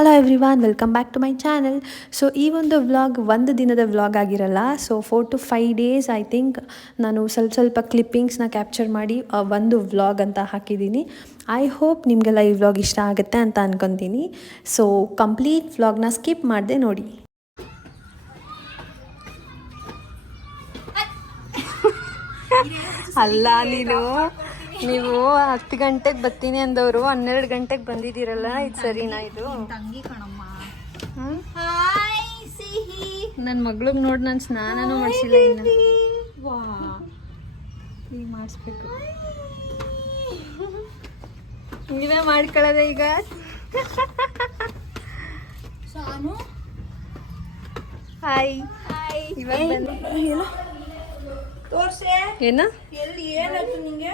Hello everyone welcome back to my channel so ಈ ಒಂದು vlog ಒಂದು ದಿನದ ವ್ಲಾಗ್ ಆಗಿರಲ್ಲ. So four to five days I think ನಾನು ಸ್ವಲ್ಪ ಸ್ವಲ್ಪ ಕ್ಲಿಪ್ಪಿಂಗ್ಸ್ನ ಕ್ಯಾಪ್ಚರ್ ಮಾಡಿ ಒಂದು ವ್ಲಾಗ್ ಅಂತ ಹಾಕಿದ್ದೀನಿ. ಐ ಹೋಪ್ ನಿಮಗೆಲ್ಲ ಈ ವ್ಲಾಗ್ ಇಷ್ಟ ಆಗುತ್ತೆ ಅಂತ ಅನ್ಕೊತೀನಿ. ಸೊ ಕಂಪ್ಲೀಟ್ ವ್ಲಾಗ್ನ ಸ್ಕಿಪ್ ಮಾಡಿದೆ ನೋಡಿ. ಅಲ್ಲ ನೀನು? ನೀವು ಹತ್ತು ಗಂಟೆಗೆ ಬರ್ತೀನಿ ಅಂದವರು ಹನ್ನೆರಡು ಗಂಟೆಗೆ ಬಂದಿದ್ದೀರಲ್ಲ ಇದು ಸರಿನಾ ಇದು? ತಂಗಿ ಕಣಮ್ಮ. ನನ್ನ ಮಗಳಿಗೆ ನೋಡಿ ನಾನು ಸ್ನಾನನೂ ಮಾಡಿಸಿಲ್ಲ ಇನ್ನು. ಈಗ ಮಾಡಿಸ್ಬೇಕು. ನೀವೇ ಮಾಡ್ಕೊಳ್ಳೋದೆ ಈಗ? ಹಾಯ್ ಹಾಯ್ ಇವಾಗ ಏನು ತೋರ್ಸೆ. ಏನ? ಎಲ್ಲಿ ಏನಾಯ್ತು ನಿಂಗೆ?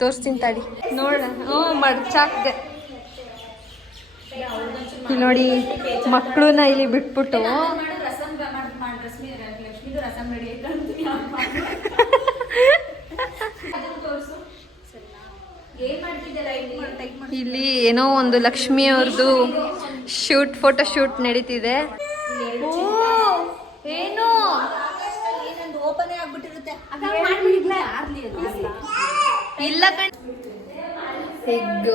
ತೋರಿಸ್ತೀನಿ ತಡಿ. ನೋಡ ಹ್ಞೂ ಮಡ್ಚಾಕ್ದೆ ಇಲ್ಲಿ ನೋಡಿ ಮಕ್ಕಳನ್ನ ಇಲ್ಲಿ ಬಿಟ್ಬಿಟ್ಟು. ಇಲ್ಲಿ ಏನೋ ಒಂದು ಲಕ್ಷ್ಮಿ ಅವ್ರದ್ದು ಶೂಟ್ ಫೋಟೋ ಶೂಟ್ ನಡೀತಿದೆ. ಏನು ಏನೊಂದು ಓಪನ್ ಆಗ್ಬಿಟ್ಟಿರುತ್ತೆ ಇಲ್ಲ ಎಗ್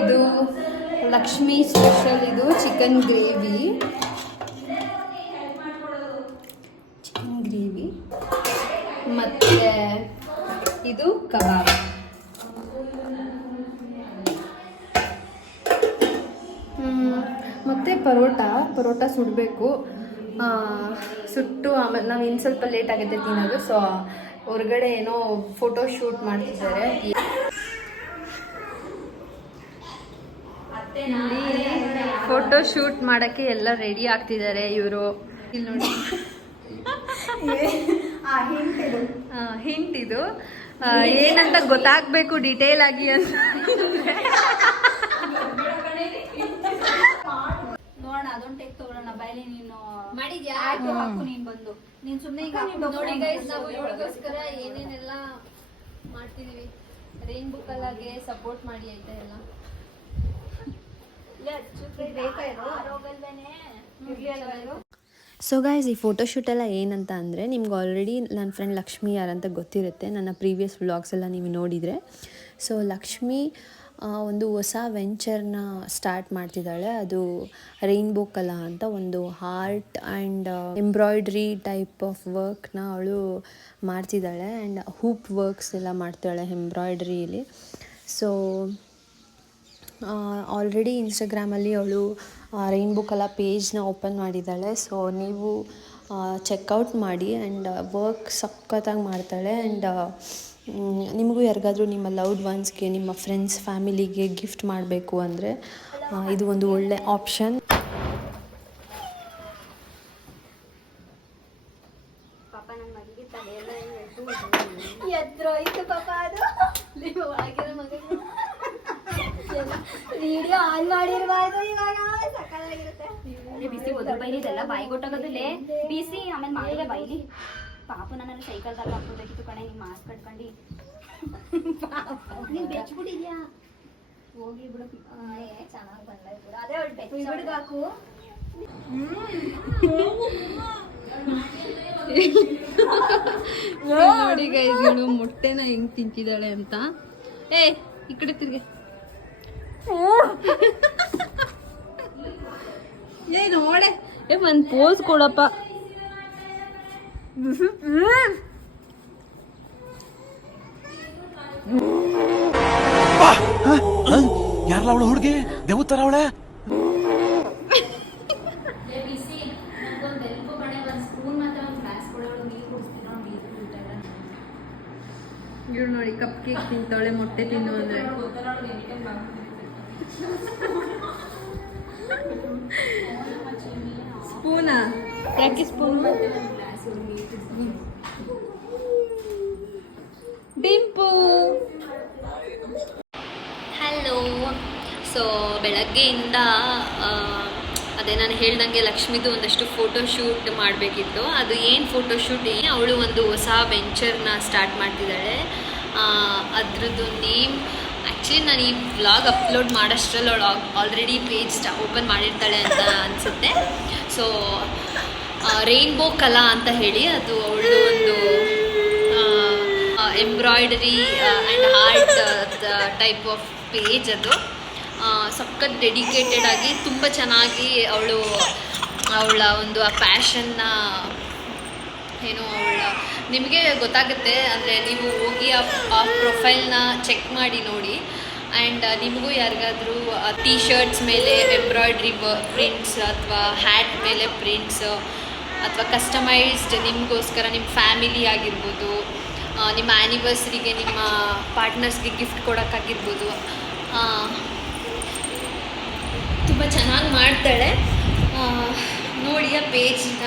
ಇದು ಲಕ್ಷ್ಮಿ ಸ್ಪೆಷಲ್ ಇದು ಚಿಕನ್ ಗ್ರೇವಿ ಚಿಕನ್ ಗ್ರೇವಿ ಮತ್ತೆ ಇದು ಕಬಾಬ್. ಮತ್ತೆ ಪರೋಟ ಪರೋಟ ಸುಡಬೇಕು. ಸುಟ್ಟು ಆಮೇಲೆ ನಾವು ಇನ್ನು ಸ್ವಲ್ಪ ಲೇಟ್ ಆಗುತ್ತೆ ತಿನ್ನೋದು ಸೊ ಹೊರಗಡೆ ಏನೋ ಫೋಟೋ ಶೂಟ್ ಮಾಡ್ತಿದ್ದಾರೆ. ಫೋಟೋ ಶೂಟ್ ಮಾಡಕ್ಕೆ ಎಲ್ಲ ರೆಡಿ ಆಗ್ತಿದ್ದಾರೆ ಇವರು. ಇಲ್ಲಿ ನೋಡಿ. ಹಿಂಟ್ ಇದು. ಏನಂತ ಗೊತ್ತಾಗ್ಬೇಕು ಡೀಟೇಲ್ ಆಗಿ ಅಂತ. ನೋಡೋಣ ಅದೊಂದು ಟೇಕ್ ತಗೊಳ್ಳೋಣ. ಬೈಲಿ ನೀನು. ಮಾಡಿದ್ಯಾ? ಆಯ್ತು ಹಾಕು ನೀನ್ ಬಂದು. ನೀನ್ ಸುಮ್ನೆ ಈಗ ನೋಡಿ ಗೈಸ್ ನಾವು ಇವಳಿಗೋಸ್ಕರ ಏನೇನೆಲ್ಲ ಮಾಡ್ತಿದೀವಿ. ರೈನ್ ಬುಕ್ ಅಲ್ಲಾಗೆ ಸಪೋರ್ಟ್ ಮಾಡಿ ಆಯ್ತಾ ಎಲ್ಲ ಸೊ ಗಾಯ್ಸ್ ಈ ಫೋಟೋಶೂಟ್ ಎಲ್ಲ ಏನಂತ ಅಂದರೆ ನಿಮ್ಗೆ ಆಲ್ರೆಡಿ ನನ್ನ ಫ್ರೆಂಡ್ ಲಕ್ಷ್ಮಿ ಯಾರಂತ ಗೊತ್ತಿರುತ್ತೆ. ನನ್ನ ಪ್ರೀವಿಯಸ್ ವ್ಲಾಗ್ಸ್ ಎಲ್ಲ ನೀವು ನೋಡಿದರೆ. ಸೊ ಲಕ್ಷ್ಮಿ ಒಂದು ಹೊಸ ವೆಂಚರ್ನ ಸ್ಟಾರ್ಟ್ ಮಾಡ್ತಿದ್ದಾಳೆ. ಅದು ರೈನ್ಬೋ ಕಲಾ ಅಂತ ಒಂದು art and embroidery type of ವರ್ಕ್ನ ಅವಳು ಮಾಡ್ತಿದ್ದಾಳೆ. ಆ್ಯಂಡ್ ಹೂಪ್ ವರ್ಕ್ಸ್ ಎಲ್ಲ ಮಾಡ್ತಾಳೆ ಎಂಬ್ರಾಯ್ಡ್ರಿಯಲ್ಲಿ. ಸೊ ಆಲ್ರೆಡಿ ಇನ್ಸ್ಟಾಗ್ರಾಮಲ್ಲಿ ಅವಳು ರೈನ್ಬೋ ಕಲಾ ಪೇಜ್ನ ಓಪನ್ ಮಾಡಿದ್ದಾಳೆ. ಸೊ, ನೀವು ಚೆಕ್ಔಟ್ ಮಾಡಿ ಆ್ಯಂಡ್ ವರ್ಕ್ ಸಖತ್ತಾಗಿ ಮಾಡ್ತಾಳೆ. ಆ್ಯಂಡ್ ನಿಮಗೂ ಯಾರಿಗಾದ್ರೂ ನಿಮ್ಮ ಲವ್ಡ್ ಒನ್ಸ್ಗೆ ನಿಮ್ಮ ಫ್ರೆಂಡ್ಸ್ ಫ್ಯಾಮಿಲಿಗೆ ಗಿಫ್ಟ್ ಮಾಡಬೇಕು ಅಂದರೆ ಇದು ಒಂದು ಒಳ್ಳೆ ಆಪ್ಷನ್ ವಿಡಿಯೋ ಆನ್ ಮಾಡಿರ್ಬಾರ್ದು ಇವಾಗ ಸಕಾಲಾಗಿರುತ್ತೆ ಬಿಸಿ ಒದ್ರ ಬೈಲಿ ಇದೆಲ್ಲ ಬಾಯಿ ಕೊಟ್ಟಾಗದಲ್ಲೇ ಬಿಸಿ ಆಮೇಲೆ ಮಾಡಿದೆ ಬೈಲಿ ಪಾಪ ನನ್ನ ಸೈಕಲ್ ದಾಗ ಹಾಕೋಬೇಕಿತ್ತು ಕಣೆ ನೀವು ಮಾಸ್ಕ್ ಕಟ್ಕೊಂಡು. ನೀನ್ ಬೆಚ್ಚಿಬಿಟ್ಟಿದ್ಯಾ? ಹೋಗಿ ಬಿಡು. ಚೆನ್ನಾಗಿ ಬಂದ ಅದೇ ಒಳ್ಳೆ ಹುಡುಗ ಹಾಕು ನೋಡಿ ಗೈಸ್ ಇವಳು ಮೊಟ್ಟೆನ ಹೆಂಗ್ ತಿಂತಿದ್ದಾಳೆ ಅಂತ. ಏ ಈ ಕಡೆ ತಿರ್ಗೆ. ಏ ನೋಡೆ. ಏ ಒಂದ್ ಪೋಸ್ ಕೊಡಪ್ಪ. ಯಾರಲ್ಲ ಅವಳು ಹುಡುಗಿ? ದೇವತರ ಅವಳೆ? ಇವಳು ನೋಡಿ ಕಪ್ ಕೇಕ್ ತಿಂತಾಳೆ ಮೊಟ್ಟೆ ತಿನ್ನು ಅಂದ್ರೆ ಸ್ಪೂನಾ? ಯಾಕೆ ಸ್ಪೂನ್? ಡಿಂಪು. ಹಲೋ. ಸೊ ಬೆಳಗ್ಗೆಯಿಂದ ಅದೇ ನಾನು ಹೇಳ್ದಂಗೆ ಲಕ್ಷ್ಮಿದು ಒಂದಷ್ಟು ಫೋಟೋ ಶೂಟ್ ಮಾಡಬೇಕಿತ್ತು. ಅದು ಏನು ಫೋಟೋ ಶೂಟ್ ಅವಳು ಒಂದು ಹೊಸ ವೆಂಚರ್ನ ಸ್ಟಾರ್ಟ್ ಮಾಡ್ತಿದ್ದಾಳೆ. ಅದ್ರದ್ದು ನೇಮ್ ಆ್ಯಕ್ಚುಲಿ ನಾನು ಈ ವ್ಲಾಗ್ ಅಪ್ಲೋಡ್ ಮಾಡೋಷ್ಟ್ರಲ್ಲಿ ಅವಳು ಆಲ್ರೆಡಿ ಪೇಜ್ ಓಪನ್ ಮಾಡಿರ್ತಾಳೆ ಅಂತ ಅನಿಸುತ್ತೆ. ಸೊ ರೈನ್ಬೋ ಕಲಾ ಅಂತ ಹೇಳಿ ಅದು ಅವಳದು ಒಂದು embroidery and art type of page ಅದು. ಸಖತ್ ಡೆಡಿಕೇಟೆಡ್ ಆಗಿ ತುಂಬ ಚೆನ್ನಾಗಿ ಅವಳು, ಅವಳ ಒಂದು ಆ ಪ್ಯಾಷನ್ನ ಏನು ಅವಳ, ನಿಮಗೆ ಗೊತ್ತಾಗುತ್ತೆ ಅಂದರೆ ನೀವು ಹೋಗಿ ಆ ಪ್ರೊಫೈಲ್ನ ಚೆಕ್ ಮಾಡಿ ನೋಡಿ. ಆ್ಯಂಡ್ ನಿಮಗೂ ಯಾರಿಗಾದರೂ ಟೀ ಶರ್ಟ್ಸ್ ಮೇಲೆ ಎಂಬ್ರಾಯ್ಡ್ರಿ ಪ್ರಿಂಟ್ಸ್ ಅಥವಾ ಹ್ಯಾಟ್ ಮೇಲೆ ಪ್ರಿಂಟ್ಸ್ ಅಥವಾ ಕಸ್ಟಮೈಸ್ಡ್ ನಿಮಗೋಸ್ಕರ ನಿಮ್ಮ ಫ್ಯಾಮಿಲಿ ಆಗಿರ್ಬೋದು ನಿಮ್ಮ ಆ್ಯನಿವರ್ಸರಿಗೆ ನಿಮ್ಮ ಪಾರ್ಟ್ನರ್ಸ್ಗೆ ಗಿಫ್ಟ್ ಕೊಡೋಕ್ಕಾಗಿರ್ಬೋದು ತುಂಬ ಚೆನ್ನಾಗಿ ಮಾಡ್ತಾಳೆ. ನೋಡಿ ಆ ಪೇಜ್ನ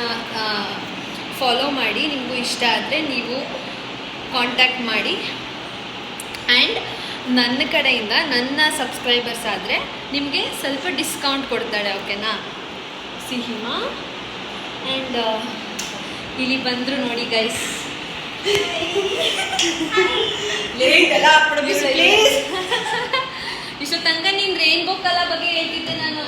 ಫಾಲೋ ಮಾಡಿ, ನಿಮಗೂ ಇಷ್ಟ ಆದರೆ ನೀವು ಕಾಂಟ್ಯಾಕ್ಟ್ ಮಾಡಿ. ಆ್ಯಂಡ್ ನನ್ನ ಕಡೆಯಿಂದ ನನ್ನ ಸಬ್ಸ್ಕ್ರೈಬರ್ಸ್ ಆದರೆ ನಿಮಗೆ ಸ್ವಲ್ಪ ಡಿಸ್ಕೌಂಟ್ ಕೊಡ್ತಾಳೆ ಓಕೆನಾ ಸಿಹಿಮಾ? ಆ್ಯಂಡ್ ಇಲ್ಲಿ ಬಂದರು ನೋಡಿ ಗೈಸ್ ಇಷ್ಟು ತನಕ ನೀನು ರೇನ್ಬೋ ಕಲಾ ಬಗ್ಗೆ ಹೇಳ್ತಿದ್ದೆ ನಾನು.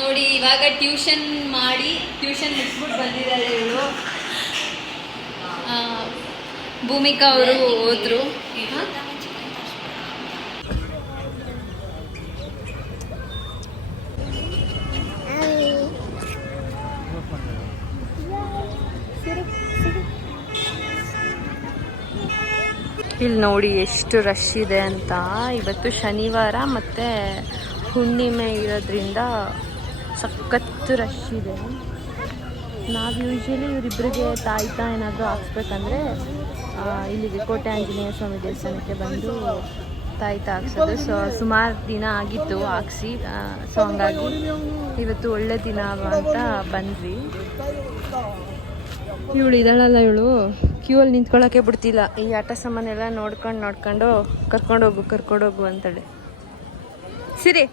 ನೋಡಿ ಇವಾಗ ಟ್ಯೂಷನ್ ಮಾಡಿ ಟ್ಯೂಷನ್ ಮುಗಿಸ್ಬಿಟ್ಟು ಬಂದಿದ್ದಾರೆ ಇವರು. ಭೂಮಿಕಾ ಅವರು ಹೋದ್ರು. ಇಲ್ಲಿ ನೋಡಿ ಎಷ್ಟು ರಶ್ ಇದೆ ಅಂತ. ಇವತ್ತು ಶನಿವಾರ ಮತ್ತು ಹುಣ್ಣಿಮೆ ಇರೋದ್ರಿಂದ ಸಖತ್ತು ರಶ್ ಇದೆ. ನಾವು ಯೂಶ್ವಲಿ ಇವರಿಬ್ಬರಿಗೆ ತಾಯ್ತ ಏನಾದರೂ ಹಾಕ್ಸ್ಬೇಕಂದ್ರೆ ಇಲ್ಲಿಗೆ ಕೋಟೆ ಆಂಜನೇಯ ಸ್ವಾಮಿ ದೇವಸ್ಥಾನಕ್ಕೆ ಬಂದು ತಾಯ್ತ ಹಾಕ್ಸೋದು. ಸೊ ಸುಮಾರು ದಿನ ಆಗಿತ್ತು ಹಾಕ್ಸಿ ಸೊ ಹಂಗಾಗಿ ಇವತ್ತು ಒಳ್ಳೆ ದಿನ ಅಂತ ಬಂದ್ವಿ. ಇವಳು ಇದ್ದಾಳಲ್ಲ ಇವಳು? ಕ್ಯೂ ಅಲ್ಲಿ ನಿಂತ್ಕೊಳ್ಳೋಕೆ ಬಿಡ್ತಿಲ್ಲ. ಈ ಆಟ ಸಾಮಾನೆಲ್ಲ ನೋಡ್ಕೊಂಡು ನೋಡ್ಕೊಂಡು ಕರ್ಕೊಂಡೋಗು ಕರ್ಕೊಂಡೋಗು ಅಂತೇಳಿ. ಸಿರಿ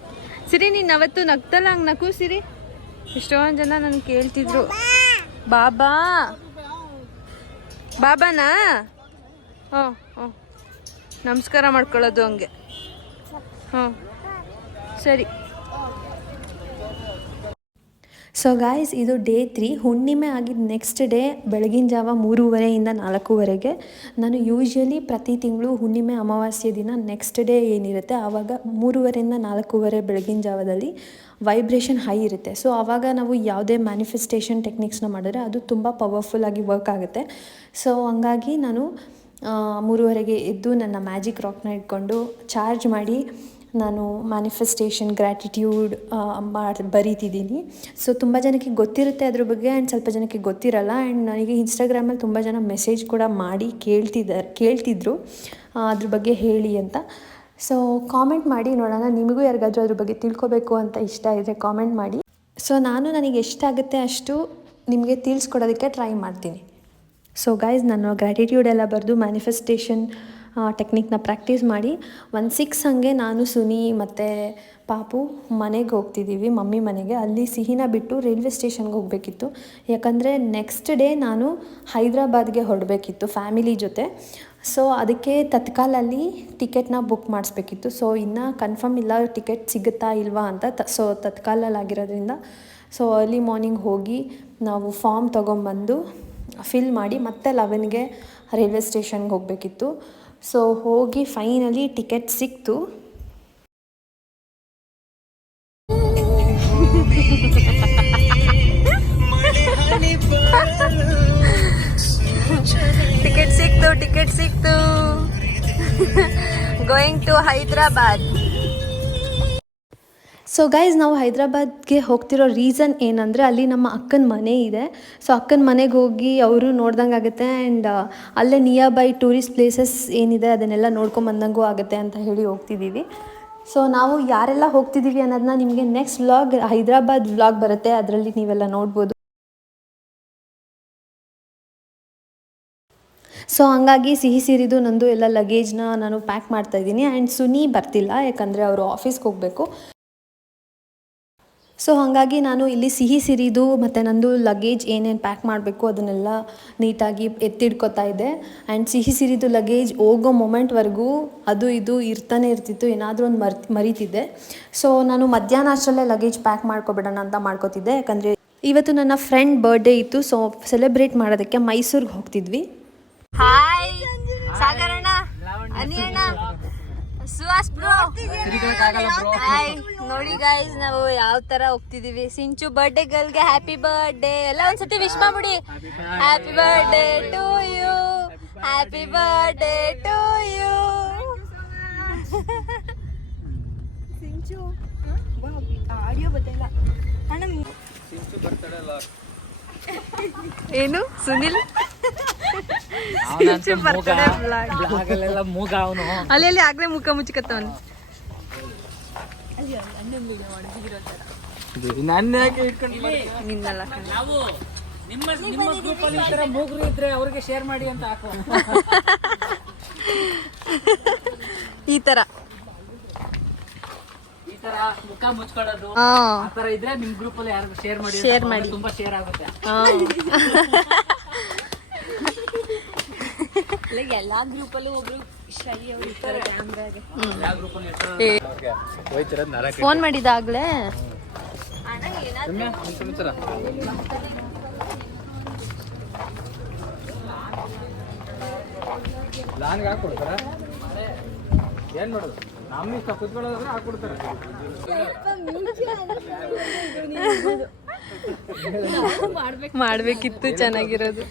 ಸಿರಿ, ನೀನು ಅವತ್ತು ನಗ್ತಲ್ಲ ಹಂಗೆ ನಕು ಸಿರಿ. ಎಷ್ಟೊಂದು ಜನ ನನ್ಗೆ ಕೇಳ್ತಿದ್ರು. ಬಾಬಾ. ಬಾಬಾನಾ? ಹ್ಞೂ ಹ್ಞೂ ನಮಸ್ಕಾರ ಮಾಡ್ಕೊಳ್ಳೋದು ಹಂಗೆ. ಹ್ಞೂ ಸರಿ. ಸೊ ಗಾಯ್ಸ್ ಇದು ಡೇ ತ್ರೀ ಹುಣ್ಣಿಮೆ ಆಗಿದ್ದು ನೆಕ್ಸ್ಟ್ ಡೇ ಬೆಳಗಿನ ಜಾವ ಮೂರುವರೆಯಿಂದ ನಾಲ್ಕೂವರೆಗೆ. ನಾನು ಯೂಶ್ವಲಿ ಪ್ರತಿ ತಿಂಗಳು ಹುಣ್ಣಿಮೆ ಅಮಾವಾಸ್ಯೆ ದಿನ ನೆಕ್ಸ್ಟ್ ಡೇ ಏನಿರುತ್ತೆ ಆವಾಗ ಮೂರುವರೆಯಿಂದ ನಾಲ್ಕೂವರೆ ಬೆಳಗಿನ ಜಾವದಲ್ಲಿ ವೈಬ್ರೇಷನ್ ಹೈ ಇರುತ್ತೆ. ಸೊ ಆವಾಗ ನಾವು ಯಾವುದೇ ಮ್ಯಾನಿಫೆಸ್ಟೇಷನ್ ಟೆಕ್ನಿಕ್ಸ್ನ ಮಾಡಿದ್ರೆ ಅದು ತುಂಬ ಪವರ್ಫುಲ್ಲಾಗಿ ವರ್ಕ್ ಆಗುತ್ತೆ. ಸೊ ಹಂಗಾಗಿ ನಾನು ಮೂರುವರೆಗೆ ಎದ್ದು ನನ್ನ ಮ್ಯಾಜಿಕ್ ರಾಕ್ನ ಇಟ್ಕೊಂಡು ಚಾರ್ಜ್ ಮಾಡಿ ನಾನು ಮ್ಯಾನಿಫೆಸ್ಟೇಷನ್ ಗ್ರ್ಯಾಟಿಟ್ಯೂಡ್ ಮಾಡಿ, ಬರೀತಿದ್ದೀನಿ. ಸೊ ತುಂಬ ಜನಕ್ಕೆ ಗೊತ್ತಿರುತ್ತೆ ಅದ್ರ ಬಗ್ಗೆ ಆ್ಯಂಡ್ ಸ್ವಲ್ಪ ಜನಕ್ಕೆ ಗೊತ್ತಿರಲ್ಲ ಆ್ಯಂಡ್ ನನಗೆ ಇನ್ಸ್ಟಾಗ್ರಾಮಲ್ಲಿ ತುಂಬ ಜನ ಮೆಸೇಜ್ ಕೂಡ ಮಾಡಿ ಕೇಳ್ತಿದ್ದಾರೆ ಕೇಳ್ತಿದ್ರು. ಅದ್ರ ಬಗ್ಗೆ ಹೇಳಿ ಅಂತ. ಸೊ ಕಾಮೆಂಟ್ ಮಾಡಿ ನೋಡೋಣ. ನಿಮಗೂ ಯಾರಿಗಾದ್ರೂ ಅದ್ರ ಬಗ್ಗೆ ತಿಳ್ಕೊಬೇಕು ಅಂತ ಇಷ್ಟ ಇದೆ ಕಾಮೆಂಟ್ ಮಾಡಿ. ಸೊ ನಾನು ನನಗೆ ಎಷ್ಟಾಗುತ್ತೆ ಅಷ್ಟು ನಿಮಗೆ ತಿಳಿಸ್ಕೊಡೋದಕ್ಕೆ ಟ್ರೈ ಮಾಡ್ತೀನಿ. ಸೊ ಗೈಸ್ ನಾನು ಗ್ರ್ಯಾಟಿಟ್ಯೂಡ್ ಎಲ್ಲ ಬರೆದು ಮ್ಯಾನಿಫೆಸ್ಟೇಷನ್ ಟೆಕ್ನಿಕ್ನ ಪ್ರಾಕ್ಟೀಸ್ ಮಾಡಿ, ಒಂದು ಸಿಕ್ಸ್ ಹಂಗೆ ನಾನು, ಸುನಿ ಮತ್ತು ಪಾಪು ಮನೆಗೆ ಹೋಗ್ತಿದ್ದೀವಿ ಮಮ್ಮಿ ಮನೆಗೆ. ಅಲ್ಲಿ ಸಿಹಿನ ಬಿಟ್ಟು ರೈಲ್ವೆ ಸ್ಟೇಷನ್ಗೆ ಹೋಗಬೇಕಿತ್ತು. ಯಾಕಂದರೆ ನೆಕ್ಸ್ಟ್ ಡೇ ನಾನು ಹೈದ್ರಾಬಾದ್ಗೆ ಹೊರಡಬೇಕಿತ್ತು ಫ್ಯಾಮಿಲಿ ಜೊತೆ. ಸೊ ಅದಕ್ಕೆ ತತ್ಕಾಲಲ್ಲಿ ಟಿಕೆಟ್ನ ಬುಕ್ ಮಾಡಿಸ್ಬೇಕಿತ್ತು. ಸೊ ಇನ್ನು ಕನ್ಫರ್ಮ್ ಇಲ್ಲ ಟಿಕೆಟ್ ಸಿಗುತ್ತಾ ಇಲ್ವಾ ಅಂತ ತ ಸೊ ತತ್ಕಾಲಲ್ಲಿ ಆಗಿರೋದ್ರಿಂದ ಸೊ ಅರ್ಲಿ ಮಾರ್ನಿಂಗ್ ಹೋಗಿ ನಾವು ಫಾರ್ಮ್ ತೊಗೊಂಬಂದು ಫಿಲ್ ಮಾಡಿ ಮತ್ತೆ ಲೆವೆನ್ಗೆ ರೈಲ್ವೆ ಸ್ಟೇಷನ್ಗೆ ಹೋಗಬೇಕಿತ್ತು. ಸೊ ಹೋಗಿ ಫೈನಲಿ ಟಿಕೆಟ್ ಸಿಕ್ತು. ಟಿಕೆಟ್ ಸಿಕ್ತು ಟಿಕೆಟ್ ಸಿಕ್ತು. Going to Hyderabad so guys ನಾವು ಹೈದ್ರಾಬಾದ್ಗೆ ಹೋಗ್ತಿರೋ ರೀಸನ್ ಏನಂದರೆ ಅಲ್ಲಿ ನಮ್ಮ ಅಕ್ಕನ ಮನೆ ಇದೆ. ಸೊ ಅಕ್ಕನ ಮನೆಗೆ ಹೋಗಿ ಅವರು ನೋಡ್ದಂಗೆ ಆಗುತ್ತೆ ಆ್ಯಂಡ್ ಅಲ್ಲೇ ನಿಯರ್ ಬೈ ಟೂರಿಸ್ಟ್ ಪ್ಲೇಸಸ್ ಏನಿದೆ ಅದನ್ನೆಲ್ಲ ನೋಡ್ಕೊಂಬಂದಂಗೂ ಆಗುತ್ತೆ ಅಂತ ಹೇಳಿ ಹೋಗ್ತಿದ್ದೀವಿ ಸೊ ನಾವು ಯಾರೆಲ್ಲ ಹೋಗ್ತಿದ್ದೀವಿ ಅನ್ನೋದನ್ನ ನಿಮಗೆ ನೆಕ್ಸ್ಟ್ ವ್ಲಾಗ್ ಹೈದ್ರಾಬಾದ್ ವ್ಲಾಗ್ ಬರುತ್ತೆ. ಅದರಲ್ಲಿ ನೀವೆಲ್ಲ ನೋಡ್ಬೋದು. ಸೊ ಹಂಗಾಗಿ ಸಿಹಿ ಸಿರಿದು ನಂದು ಎಲ್ಲ ಲಗೇಜ್ನ ನಾನು ಪ್ಯಾಕ್ ಮಾಡ್ತಾಯಿದ್ದೀನಿ ಆ್ಯಂಡ್ ಸುನಿ ಬರ್ತಿಲ್ಲ, ಯಾಕಂದರೆ ಅವರು ಆಫೀಸ್ಗೆ ಹೋಗಬೇಕು. ಸೊ ಹಾಗಾಗಿ ನಾನು ಇಲ್ಲಿ ಸಿಹಿ ಸಿರಿದು ಮತ್ತು ನಂದು ಲಗೇಜ್ ಏನೇನು ಪ್ಯಾಕ್ ಮಾಡಬೇಕು ಅದನ್ನೆಲ್ಲ ನೀಟಾಗಿ ಎತ್ತಿಡ್ಕೊತಾ ಇದ್ದೆ. ಆ್ಯಂಡ್ ಸಿಹಿ ಸಿರಿದು ಲಗೇಜ್ ಹೋಗೋ ಮೊಮೆಂಟ್ವರೆಗೂ ಅದು ಇದು ಇರ್ತಾನೆ ಇರ್ತಿತ್ತು, ಏನಾದರೂ ಒಂದು ಮರ್ತಿ, ಮರಿತಿದ್ದೆ. ಸೊ ನಾನು ಮಧ್ಯಾಹ್ನ ಅಷ್ಟರಲ್ಲೇ ಲಗೇಜ್ ಪ್ಯಾಕ್ ಮಾಡ್ಕೊಬಿಡೋಣ ಅಂತ ಮಾಡ್ಕೋತಿದ್ದೆ. ಯಾಕಂದರೆ ಇವತ್ತು ನನ್ನ ಫ್ರೆಂಡ್ ಬರ್ಡೇ ಇತ್ತು ಸೊ ಸೆಲೆಬ್ರೇಟ್ ಮಾಡೋದಕ್ಕೆ ಮೈಸೂರಿಗೆ ಹೋಗ್ತಿದ್ವಿ. ಹಾಯ್ ಸಾಗರಣ್ಣ ಸುಹಾಸ್ ಬ್ರೋ ಹಾಯ್ ನೋಡಿ ಗೈಸ್ ನಾವು ಯಾವ ತರ ಹೋಗ್ತಿದೀವಿ. ಸಿಂಚು ಬರ್ಡೇ ಗರ್ಲ್ಗೆ ಹ್ಯಾಪಿ ಬರ್ಡೇ ಎಲ್ಲ ಒಂದ್ಸತಿ ವಿಶ್ ಮಾಡ್ಬಿಡಿ. Happy birthday to you happy birthday to you ಏನು? ಸುನಿಲ್? ಮೂಗ. ಅವನು. ಅಲ್ಲಿ ಅಲ್ಲಿ ಆಗ್ಲೇ ಮುಖ ಮುಚ್ಚಿಕತ್ತವನು. ನನ್ನ ಯಾಕೆ ಇಟ್ಕೊಂಡು ನಿನ್ನಲ್ಲ ನಾವು ನಿಮ್ಮ ನಿಮ್ಮ ಗ್ರೂಪ್ ಅಲ್ಲಿ ಈ ತರ ಮೂಗರು ಇದ್ರೆ ಅವ್ರಿಗೆ ಶೇರ್ ಮಾಡಿ ಅಂತ ಹಾಕೋ ಈ ತರ. ತರ ಮುಖ ಮುಚ್ಕೊಳ್ಳೋದು ಆ ತರ ಇದ್ರೆ ನಿಮ್ ಗ್ರೂಪ್ ಅಲ್ಲಿ ಯಾರು ಶೇರ್ ಮಾಡಿ Share ಮಾಡಿ. ತುಂಬಾ ಶೇರ್ ಆಗುತ್ತೆ. ಎಲ್ಲಾ ಗ್ರೂಪ್ ಅಲ್ಲಿ ಒಬ್ರು ಶೈ ಅವ್ರು ಇರ್ತಾರೆ ಕ್ಯಾಮ್ರಾಗೆ ಯಾವ ಗ್ರೂಪ್ ಅಲ್ಲಿ ಇರ್ತಾರೋ. ಫೋನ್ ಮಾಡಿದಾಗ್ಲೇ. ಲಾನ್ಗೆ ಹಾಕೊಡ್ತಾರ ಏನ್ ಮಾಡೋದು? ನಮ್ಮ ಇಷ್ಟ ಮಾಡ್ಬೇಕಿತ್ತು ಚೆನ್ನಾಗಿರೋದು.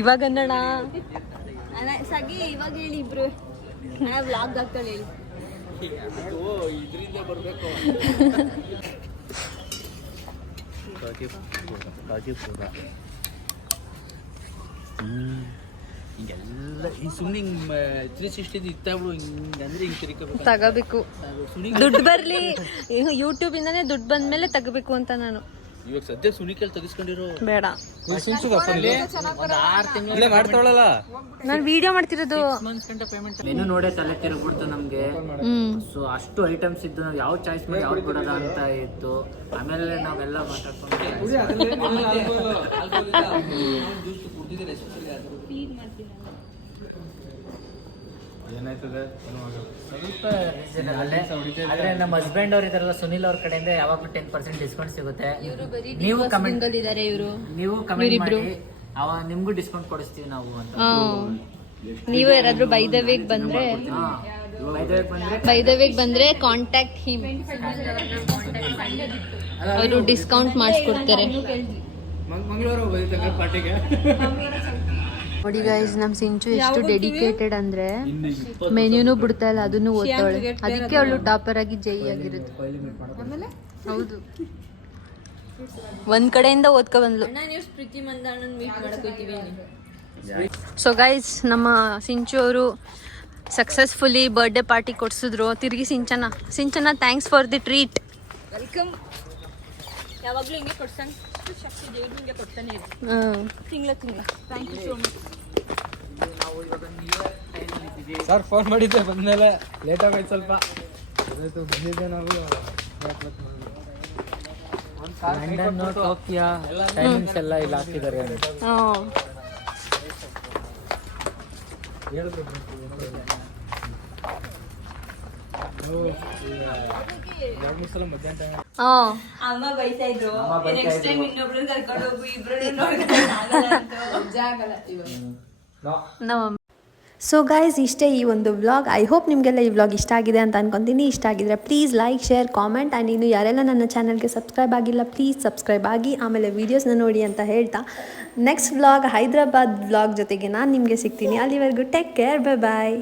ಇವಾಗ ಅಂದಣ ಸಗಿ ಇವಾಗ ಹೇಳಿ ಇಬ್ರು. ವ್ಲಾಗ್ ಆಗ್ತಾಳೆ ಹೇಳಿ. ಇದರಿಂದ ಬರ್ಬೇಕು. ಹಿಂಗೆಲ್ಲ ಈ ಸುಮ್ಮನೆ ಹಿಂಗೆ ತ್ರೀ ಸಿಕ್ಸ್ಟಿ ಇತ್ತಾಗಳು ಹಿಂಗಂದ್ರೆ ಹಿಂಗೆ ತಿರ್ಕೋಬೇಕು ತಗೋಬೇಕು. ದುಡ್ಡು ಬರ್ಲಿ. ಯೂಟ್ಯೂಬ್ ಇಂದಾನೆ ದುಡ್ಡು ಬಂದ್ಮೇಲೆ ತಗೋಬೇಕು ಅಂತ ನಾನು. ಇವಾಗ ಸದ್ಯ ಸುನಿಕಲ್ ತೆಗಿಸ್ಕೊಂಡಿರೋ ಬೇಡ. ಮಾಡ್ತಾವಳಲ್ಲ? ನಾನು ವಿಡಿಯೋ ಮಾಡ್ತಿರೋದು. ಮೆನು ನೋಡೇ ತಲೆ ತಿರುಗ್ಬಿಡ್ತು ನಮ್ಗೆ. ಸೊ ಅಷ್ಟು ಐಟಮ್ಸ್ ಇದ್ದು ನಾವು ಯಾವ ಚಾಯ್ಸ್ ಮಾಡಿ ಯಾವ್ದು ಕೊಡೋದ ಅಂತ ಇತ್ತು. ಆಮೇಲೆ ನಾವೆಲ್ಲ ಮಾತಾಡ್ಕೊಂಡು ಸ್ವಲ್ಪ ಅಲ್ಲೇ. ಆದ್ರೆ ನಮ್ಮ ಹಸ್ಬೆಂಡ್ ಅವ್ರು ಇದಾರಲ್ಲ ಸುನಿಲ್ ಅವ್ರ ಕಡೆಯಿಂದ ಯಾವಾಗ್ಲೂ ಟೆನ್ ಪರ್ಸೆಂಟ್ ಡಿಸ್ಕೌಂಟ್ ಸಿಗುತ್ತೆ. ನೀವು ಕಮೆಂಟ್ ಇದಾರೆ ಇವರು. ನೀವು ಕಮೆಂಟ್ ಮಾಡಿ. ಅವ ನಿಮ್ಗೂ ಡಿಸ್ಕೌಂಟ್ ಕೊಡಿಸ್ತೀವಿ ನಾವು ಅಂತ. ನೀವು ಯಾರಾದ್ರೂ ಬೈದವೇಗ್ ಬಂದ್ರೆ ಹಾ. ವೈದ್ಯಕ್ಕೆ ಬಂದ್ರೆ ಬೈದವೇಗ್ ಬಂದ್ರೆ ಕಾಂಟ್ಯಾಕ್ಟ್ ಹಿಮ್ ಅವರು ಡಿಸ್ಕೌಂಟ್ ಮಾಡಿಸ್ಕೊಡ್ತಾರೆ. ಮಂಗಳವಾರ ಪಾರ್ಟಿಗೆ ನೋಡಿ ಗೈಸ್ ನಮ್ಮ ಸಿಂಚು ಎಷ್ಟು ಡೆಡಿಕೇಟೆಡ್ ಅಂದ್ರೆ ಮೆನ್ಯೂನು ಬಿಡ್ತಾ ಇಲ್ಲ ಅದನ್ನು ಓದ್ತಾಳೆ ಅದಕ್ಕೆ ಅವಳು ಟಾಪರ್ ಆಗಿ ಜೈ ಆಗಿರುತ್ತೆ ಹೌದು. ಒಂದ್ ಕಡೆಯಿಂದ ಓದ್ಕೊ ಬಂದ್ಲು. ಸೊ ಗೈಸ್ ನಮ್ಮ ಸಿಂಚು ಅವರು ಸಕ್ಸಸ್ಫುಲಿ ಬರ್ಡೇ ಪಾರ್ಟಿ ಕೊಡ್ಸಿದ್ರು. ತಿರುಗಿ Sinchana. Sinchana thanks for the treat welcome ಯಾವಾಗಲೂ ಹಿಂಗೆ ಕೊಡ್ಸಂಗ್. ಶಕ್ತಿ ದೇವ್ರು ಹಿಂಗೆ ಕೊಡ್ತಾನೆ ತಿಂಗಳ ತಿಂಗಳ thank you so much sir phone ಮಾಡಿದ್ದೆ ಬಂದ್ಮೇಲೆ ಲೇಟ್ ಆಗೋಯ್ತು ಸ್ವಲ್ಪ. ಬಂದಿದ್ದೆ ನಾವು. ಲಂಡನ್ ಟೋಕಿಯೋ ಟೈಮಿಂಗ್ಸ್ ಎಲ್ಲ ಇಲ್ಲಿ ಹಾಕಿದ್ದಾರೆ ಹಾಂ ಅಮ್ಮ ಬೈತಾ ಇದ್ರು ನೆಕ್ಸ್ಟ್ ಟೈಮ್ ಕರ್ಕೊಂಡು ಹೋಗು ನೋಡ್ಕೊಂಡು ಸೊ ಗಾಯ್ಸ್ ಇಷ್ಟೇ ಈ ಒಂದು ವ್ಲಾಗ್ ಐ ಹೋಪ್ ನಿಮಗೆಲ್ಲ ಈ ವ್ಲಾಗ್ ಇಷ್ಟ ಆಗಿದೆ ಅಂತ ಅನ್ಕೊಂತೀನಿ. ಇಷ್ಟ ಆಗಿದ್ರೆ please like share comment and ಇನ್ನು ಯಾರೆಲ್ಲ ನನ್ನ ಚಾನಲ್ಗೆ ಸಬ್ಸ್ಕ್ರೈಬ್ ಆಗಿಲ್ಲ ಪ್ಲೀಸ್ ಸಬ್ಸ್ಕ್ರೈಬ್ ಆಗಿ ಆಮೇಲೆ ವೀಡಿಯೋಸ್ನ ನೋಡಿ ಅಂತ ಹೇಳ್ತಾ. ನೆಕ್ಸ್ಟ್ ವ್ಲಾಗ್ ಹೈದ್ರಾಬಾದ್ ವ್ಲಾಗ್ ಜೊತೆಗೆ ನಾನು ನಿಮಗೆ ಸಿಗ್ತೀನಿ. ಅಲ್ಲಿವರೆಗೂ ಟೇಕ್ ಕೇರ್ ಬೈ ಬಾಯ್